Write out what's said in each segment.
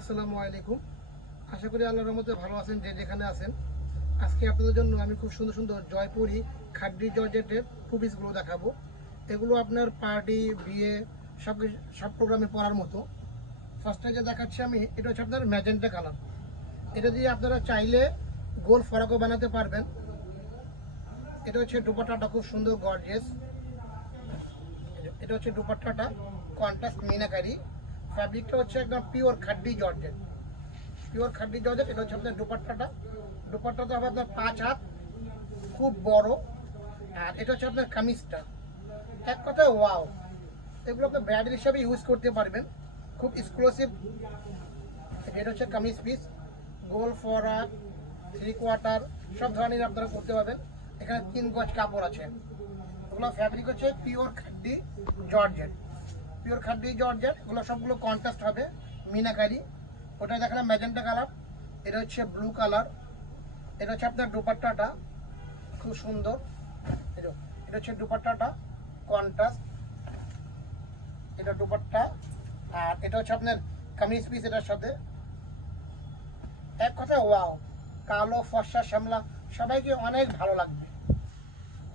আসসালামু আলাইকুম। আশা করি আল্লাহর রহমতে ভালো আছেন যে যেখানে আছেন। আজকে আপনাদের জন্য আমি খুব সুন্দর সুন্দর জয়পুরি খাড্ডি জর্জেটের টু পিসগুলো দেখাবো। এগুলো আপনার পার্টি, বিয়ে সব প্রোগ্রামে পরার মতো। ফার্স্টে যে দেখাচ্ছি আমি, এটা হচ্ছে আপনার ম্যাজেন্টা কালার। এটা দিয়ে আপনারা চাইলে গোল ফরাকও বানাতে পারবেন। এটা হচ্ছে দুপাট্টাটা খুব সুন্দর গর্জিয়াস। এটা হচ্ছে দুপাট্টাটা কন্ট্রাস্ট মিনাকারি। ফ্যাব্রিকটা হচ্ছে একদম পিওর খাড্ডি জর্জেট। এটা হচ্ছে আপনার দুপাট্টাটা হবে আপনার 5 হাত, খুব বড়। আর এটা হচ্ছে আপনার কামিজটা, এক কথায় ওয়াও। এগুলো আপনার ব্র্যান্ডের হিসাবে ইউজ করতে পারবেন, খুব এক্সক্লুসিভ। এটা হচ্ছে কামিজ পিস, গোল ফরাক, 3/4 সব ধরনের আপনারা করতে পারবেন। এখানে 3 গজ কাপড় আছে। এগুলো ফ্যাব্রিক হচ্ছে পিওর খাড্ডি জর্জেট। এগুলো সবগুলো কন্ট্রাস্ট হবে মিনাকারি। ওটা দেখালাম ম্যাজেন্টা কালার, এটা হচ্ছে ব্লু কালার। এটা হচ্ছে আপনার দুপাট্টাটা খুব সুন্দর। এটা হচ্ছে দুপাট্টাটা কন্ট্রাস্ট, এটা দুপাট্টা। আর এটা হচ্ছে আপনার কামিজ পিস এটার সাথে। এক কথায় ওয়াও, কালো ফর্সা শ্যামলা সবাইকে অনেক ভালো লাগবে।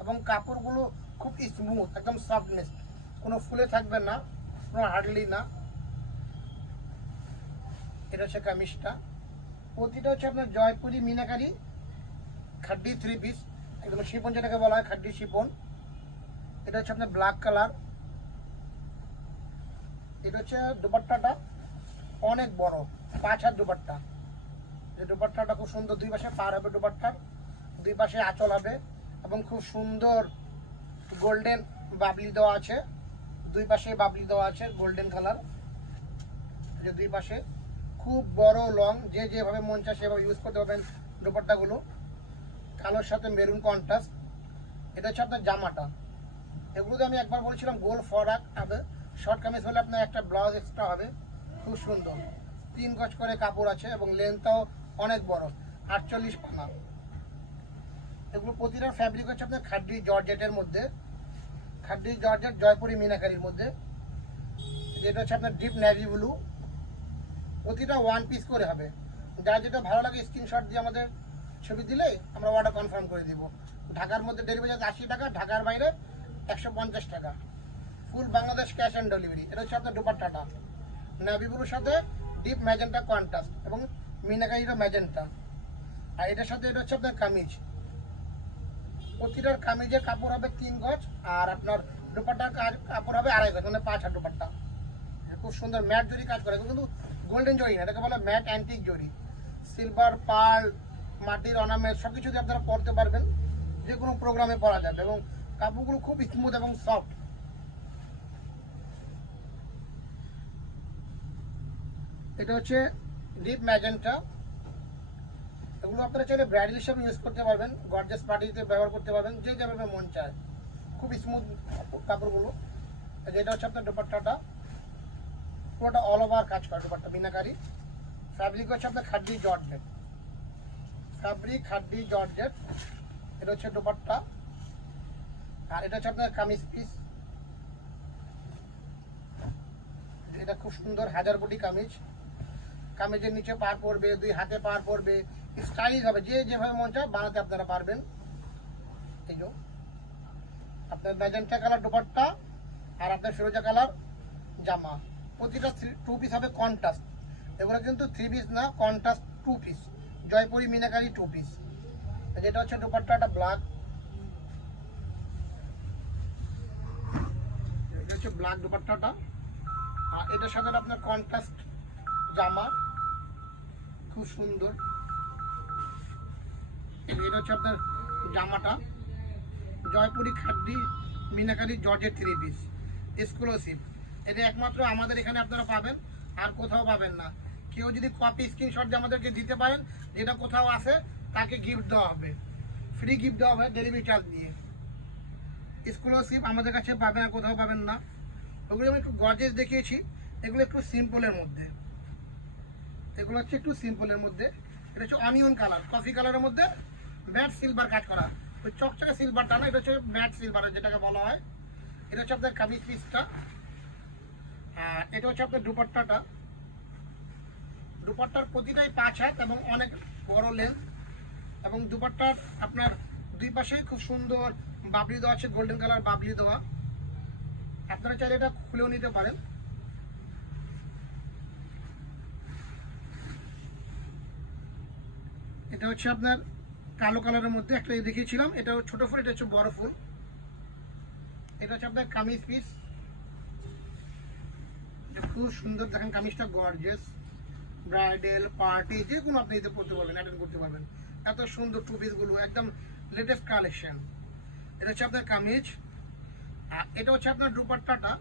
এবং কাপড়গুলো খুব স্মুথ, একদম সফটনেস, কোনো ফুলে থাকবে না, কোনো হার্ডলি না। এটা হচ্ছে কামিজটা। প্রতিটা হচ্ছে আপনার জয়পুরি মিনাকারি খাড্ডি 3 পিস, একদম শিপন যেটাকে বলা হয় খাড্ডি শিপন। এটা হচ্ছে আপনার ব্ল্যাক কালার। এটা হচ্ছে দুপাট্টাটা অনেক বড়, 5 হাত দুপাট্টা। যে দুপাট্টাটা খুব সুন্দর, দুই পাশে পার হবে দুপাট্টার, দুই পাশে আঁচল হবে এবং খুব সুন্দর গোল্ডেন বাবলি দেওয়া আছে। দুই পাশে বাবলি দেওয়া আছে গোল্ডেন কালার। যে দুই পাশে খুব বড় লং, যে যেভাবে মন চায় সেভাবে ইউজ করতে পারবেন দুপাট্টাগুলো। কালোর সাথে মেরুন কন্ট্রাস্ট। এটা হচ্ছে আপনার জামাটা। এগুলোতে আমি একবার বলেছিলাম গোল ফরাক হবে, শর্ট কামিজ হলে আপনার একটা ব্লাউজ এক্সট্রা হবে। খুব সুন্দর 3 গজ করে কাপড় আছে এবং লেন্থটাও অনেক বড়, 48 পানা। এগুলো প্রতিটার ফ্যাব্রিক হচ্ছে আপনার খাড্ডি জর্জেটের মধ্যে, খাড্ডি জর্জেট জয়পুরি মিনাকারির মধ্যে। যেটা হচ্ছে আপনার ডিপ নেভি ব্লু। প্রতিটা 1 পিস করে হবে। যার যেটা ভালো লাগে স্ক্রিনশট দিয়ে আমাদের ছবি দিলেই আমরা অর্ডার কনফার্ম করে দিব। ঢাকার মধ্যে ডেলিভারি চার্জ 80 টাকা, ঢাকার বাইরে 150 টাকা। Full Bangladesh cash on delivery. এটা হচ্ছে আপনার দুপাট্টাটা নেভি ব্লুর সাথে ডিপ ম্যাজেন্টা কন্ট্রাস্ট এবং মিনাকারিটা ম্যাজেন্টা। আর এটার সাথে এটা হচ্ছে আপনার কামিজ। প্রতিটার কামিজের কাপড় হবে 3 গজ, আর আপনার দুপাট্টার কাপড় হবে 2.5 গজ, মানে 5 হাত দুপাট্টা। খুব সুন্দর ম্যাট জরি কাজ করে, কিন্তু গোল্ডেন জরি না, এটাকে বলে ম্যাট অ্যান্টিক জরি। সিলভার, পার্ল, মাটির অর্নামেন্ট সব কিছু দিয়ে আপনারা পরতে পারবেন, যে কোনো প্রোগ্রামে পরা যাবে। এবং কাপড়গুলো খুব স্মুথ এবং সফট। এটা হচ্ছে ডিপ ম্যাজেন্টা। এগুলো আপনারা চাইলে ব্রাইডাল হিসাবে ইউজ করতে পারবেন, গর্জিয়াস পার্টিতে ব্যবহার করতে পারবেন, যে যেভাবে মন চায়। খুব স্মুথ কাপড়গুলো। যেটা হচ্ছে আপনার দুপাট্টাটা পুরোটা অল ওভার কাজ করা দুপাট্টা মিনাকারি। ফ্যাব্রিক হচ্ছে আপনার খাড্ডি জর্জেট, এটা হচ্ছে দুপাট্টা। আর এটা হচ্ছে আপনার কামিজ পিস। এটা খুব সুন্দর হাজার কোটি কামিজ। কামিজের নিচে পার পড়বে, 2 হাতে পার পড়বে, স্টাইলিশ হবে, যে যেভাবে মন চায় বানাতে আপনারা পারবেন। এই যে আপনার ম্যাজেন্টা কালার দুপাট্টা আর আপনার ফিরোজা কালার জামা। প্রতিটা 2 পিস হবে কন্ট্রাস্ট। এগুলো কিন্তু 3 পিস না, contrast 2 piece, Jaipuri meenakari 2 piece. যেটা হচ্ছে দুপাট্টাটা ব্ল্যাক, এটা হচ্ছে ব্ল্যাক দুপাট্টাটা। আর এটার সাথে আপনার কন্ট্রাস্ট জামা, খুব সুন্দর। এটা হচ্ছে আপনার জামাটা, Jaipuri খাড্ডি meenakari georgette 3 piece exclusive. এটা একমাত্র আমাদের এখানে আপনারা পাবেন, আর কোথাও পাবেন না। কেউ যদি কপি স্ক্রিনশট দিয়ে আমাদেরকে দিতে পারেন যেটা কোথাও আছে, তাকে গিফট দেওয়া হবে, ফ্রি গিফট দেওয়া হবে ডেলিভারি চার্জ দিয়ে। এক্সক্লুসিভ আমাদের কাছে পাবেন, আর কোথাও পাবেন না। ওগুলো আমি একটু গর্জিয়াস দেখিয়েছি, এগুলো একটু সিম্পলের মধ্যে। এগুলো হচ্ছে একটু সিম্পলের মধ্যে। এটা হচ্ছে অনিয়ন কালার, কফি কালারের মধ্যে ম্যাট সিলভার কাজ করা। ওই চকচকে সিলভারটা না, এটা হচ্ছে ম্যাট সিলভার যেটাকে বলা হয়। এটা হচ্ছে আপনার কামিজ পিসটা। আর এটা হচ্ছে আপনার দুপাট্টাটা। দুপাট্টার প্রতিটাই 5 হাত এবং অনেক বড় লেন্থ, এবং দুপাট্টার আপনার দুই পাশেই খুব সুন্দর বাবলি দেওয়া আছে, গোল্ডেন কালার বাবলি দেওয়া। আপনারা চাইলে এটা খুলেও নিতে পারেন। এটা হচ্ছে আপনার কালো কালারের মধ্যে একটা দেখিয়েছিলাম, এটা ছোট ফুল, এটা হচ্ছে বড় ফুল। এটা হচ্ছে আপনার কামিজ পিস, খুব সুন্দর দেখেন কামিজটা, গর্জিয়াস, ব্রাইডাল পার্টি যে কোনো আপনি এতে পড়তে পারবেন, অ্যাটেন্ড করতে পারবেন। এত সুন্দর টু পিসগুলো একদম লেটেস্ট কালেকশন। এটা হচ্ছে আপনার কামিজ, আর এটা হচ্ছে আপনার দুপাট্টাটা।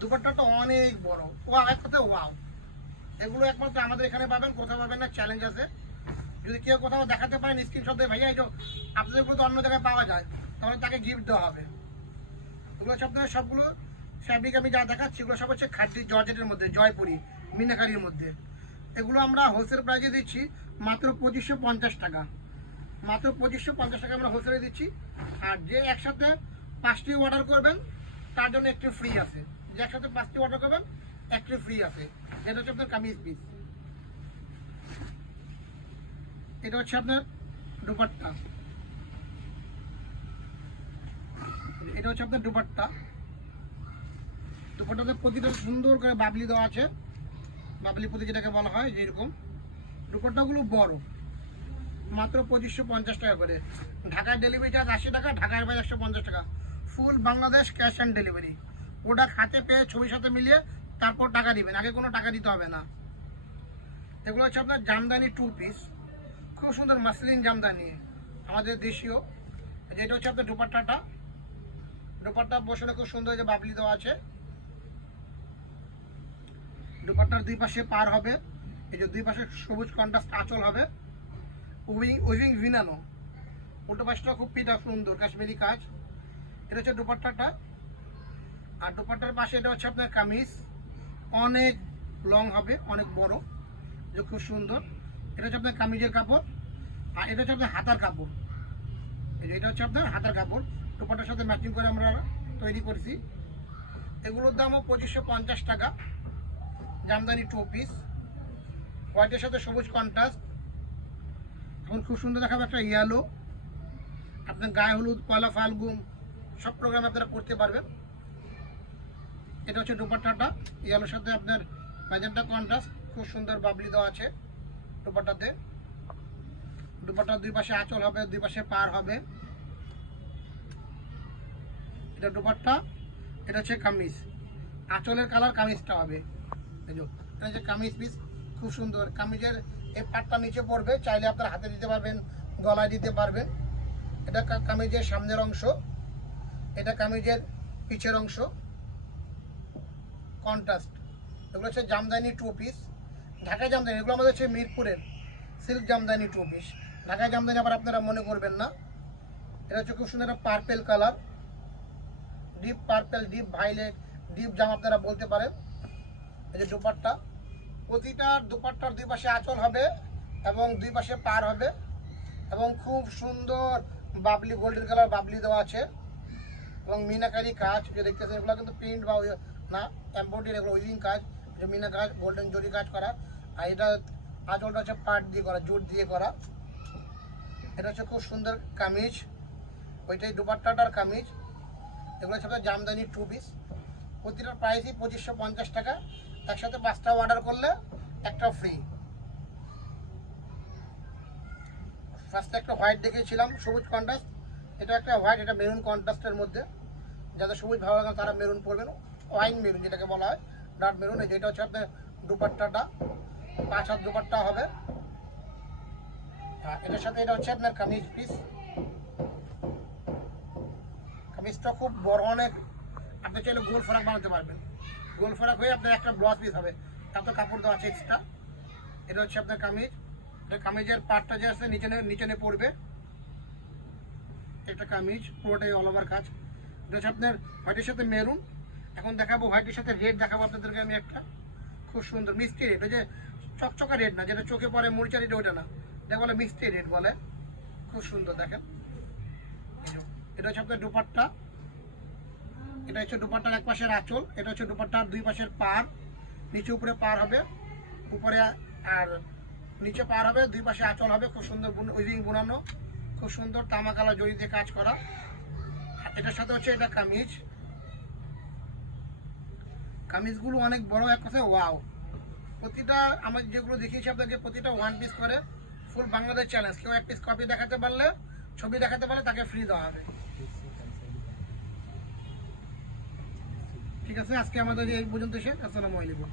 দুপাট্টাটা অনেক বড়, ওয়াও, এক কথায় ওয়াও। এগুলো একমাত্র আমাদের এখানে পাবেন, কোথাও পাবেন না, চ্যালেঞ্জ আছে। যদি কেউ কোথাও দেখাতে পারেন স্ক্রিনশট দিয়ে, ভাইয়া এই যে আপনাদেরগুলো তো অন্য জায়গায় পাওয়া যায়, তাহলে তাকে গিফট দেওয়া হবে। এগুলো হচ্ছে আপনার সবগুলো ফ্যাব্রিক আমি যা দেখাচ্ছি এগুলো সব হচ্ছে খাদ্য জর্জেটের মধ্যে, জয়পুরি মিনাকারির মধ্যে। এগুলো আমরা হোলসেল প্রাইসে দিচ্ছি মাত্র 2550 টাকা। মাত্র 2550 টাকা আমরা হোলসেলে দিচ্ছি। আর যে একসাথে 5টি অর্ডার করবেন তার জন্য একটি ফ্রি আছে। যে একসাথে 5টি অর্ডার করবেন একটি ফ্রি আছে। এটা হচ্ছে আপনার কামিজ পিস। এটা হচ্ছে আপনার দুপাট্টা। এটা হচ্ছে আপনার দুপাট্টা। দুপাট্টাতে প্রতিটা সুন্দর করে বাবলি দেওয়া আছে, বাবলি প্রতি যেটাকে বলা হয়, যেরকম দুপাট্টাগুলো বড়, মাত্র 2550 টাকা করে। ঢাকার ডেলিভারি চার্জ 80 টাকা, ঢাকার বাইরে 150 টাকা। Full Bangladesh cash on delivery. Product হাতে পেয়ে ছবির সাথে মিলিয়ে তারপর টাকা দিবেন, আগে কোনো টাকা দিতে হবে না। এগুলো হচ্ছে আপনার জামদানি টু পিস, খুব সুন্দর মাসলিন জামদানি, আমাদের দেশীয়। এটা হচ্ছে আপনার দুপাট্টাটা। দুপাট্টা বসানো খুব সুন্দর, যে বাবলি দেওয়া আছে। দুপাট্টার দুই পাশে পার হবে, এই যে দুই পাশে সবুজ কন্ট্রাস্ট আঁচল হবে, উইভিং ভিনানো। উল্টো পাশটা খুব পিটা সুন্দর কাশ্মীরি কাজ। এটা হচ্ছে দুপাট্টাটা। আর দুপাট্টার পাশে এটা হচ্ছে আপনার কামিজ, অনেক লং হবে, অনেক বড়, যে খুব সুন্দর। এটা হচ্ছে আপনার কামিজের কাপড়, আর এটা হচ্ছে আপনার হাতার কাপড়। এটা হচ্ছে আপনার হাতার কাপড়, দুপাট্টার সাথে ম্যাচিং করে আমরা তৈরি করছি। এগুলোর দামও 2550 টাকা। জামদানি টু পিস, হোয়াইটের সাথে সবুজ কন্ট্রাস্ট। এখন খুব সুন্দর দেখাবো একটা ইয়েলো, আপনার গায়ে হলুদ, পয়লা ফাল্গুন সব প্রোগ্রামে আপনারা করতে পারবেন। এটা হচ্ছে দুপাট্টাটা, ইয়েলোর সাথে আপনার ম্যাজেন্টা কন্ট্রাস্ট, খুব সুন্দর বাবলি দেওয়া আছে দুপাট্টাতে। দুপাট্টার দুই পাশে আঁচল হবে, দুই পাশে পার হবে। এটা দুপাট্টা, এটা হচ্ছে কামিজ, আঁচলের কালার কামিজটা হবে। এটা হচ্ছে কামিজ পিস, খুব সুন্দর। কামিজের এই পাটটা নিচে পড়বে, চাইলে আপনার হাতে দিতে পারবেন, গলায় দিতে পারবেন। এটা কামিজের সামনের অংশ, এটা কামিজের পিছের অংশ, কন্ট্রাস্ট। এগুলো হচ্ছে জামদানি টু পিস, ঢাকায় জামদানি। এগুলো আমাদের হচ্ছে মিরপুরের সিল্ক জামদানি টু পিস। ঢাকায় জামদানি আবার আপনারা মনে করবেন না। এটা হচ্ছে খুব সুন্দর একটা purple colour, deep purple, deep violet, deep জাম আপনারা বলতে পারেন। এই যে দুপাট্টা, প্রতিটা দুপাট্টার দুই পাশে আঁচল হবে এবং দুই পাশে পার হবে, এবং খুব সুন্দর বাবলি, গোল্ডেন কালার বাবলি দেওয়া আছে, এবং মিনাকারি কাজ যে দেখতেছেন, এগুলো কিন্তু প্রিন্ট বা না এমব্রয়ডারি, এগুলো উইভিং কাজ, যে মিনা কাজ, গোল্ডেন জরি কাজ করা। আর এটা আঁচলটা হচ্ছে পাট দিয়ে করা, জুট দিয়ে করা। এটা হচ্ছে খুব সুন্দর কামিজ, ওইটাই দুপাট্টাটার কামিজ। এগুলো হচ্ছে আপনার জামদানি টু পিস। প্রতিটার প্রাইসই 2550 টাকা। একসাথে 5টা অর্ডার করলে একটা ফ্রি। ফার্স্টে একটা হোয়াইট দেখিয়েছিলাম, সবুজ কন্ট্রাস্ট। এটা একটা হোয়াইট, এটা মেরুন কন্ট্রাস্টের মধ্যে। যাদের সবুজ ভালো লাগে তারা মেরুন পরবেন, ওয়াইন মেরুন যেটাকে বলা হয়, ডার্ক মেরুন। যেটা হচ্ছে আপনার দুপাট্টাটা, 5 হাত দুপাট্টা হবে। হ্যাঁ, এটার সাথে এটা হচ্ছে আপনার কামিজ পিস। কামিজটা খুব বড়, অনেক। আপনি চাইলে গোল ফরাক বানাতে পারবেন, গোল ফরাক হয়ে আপনার একটা ব্লাউজ পিস হবে, তার তো কাপড় দেওয়া আছে এক্সট্রা। এটা হচ্ছে আপনার কামিজ। এটা কামিজের পার্টটা যে আছে নিচে পড়বে। একটা কামিজ পুরোটাই অল ওভার কাজ। এটা হচ্ছে আপনার হোয়াইটের সাথে মেরুন। এখন দেখাবো হোয়াইটের সাথে রেড দেখাবো আপনাদেরকে আমি একটা, খুব সুন্দর মিষ্টি রেড। ওই যে চকচকা রেড না, যেটা চোখে পরে মরিচা রেড, ওইটা না, এটা বলে মিষ্টি রেড বলে, খুব সুন্দর দেখেন। এটা হচ্ছে আপনার দুপাট্টা। এটা হচ্ছে দুপাট্টার এক পাশের আঁচল, এটা হচ্ছে দুপাট্টার দুই পাশের পার, নিচে উপরে পার হবে, উপরে আর নিচে পার হবে, দুই পাশে আঁচল হবে, খুব সুন্দর উইভিং বোনানো, খুব সুন্দর তামা কালার জড়ি দিয়ে কাজ করা। এটার সাথে হচ্ছে এটা কামিজ, কামিজগুলো অনেক বড়, এক কথায় ওয়াও। প্রতিটা আমার যেগুলো দেখিয়েছি আপনাকে প্রতিটা ওয়ান পিস করে, ফুল বাংলাদেশ চ্যালেঞ্জ। কেউ এক পিস কপি দেখাতে পারলে, ছবি দেখাতে পারলে তাকে ফ্রি দেওয়া হবে। ঠিক আছে, আজকে আমাদের এই পর্যন্ত শেষ। আসসালামু আলাইকুম।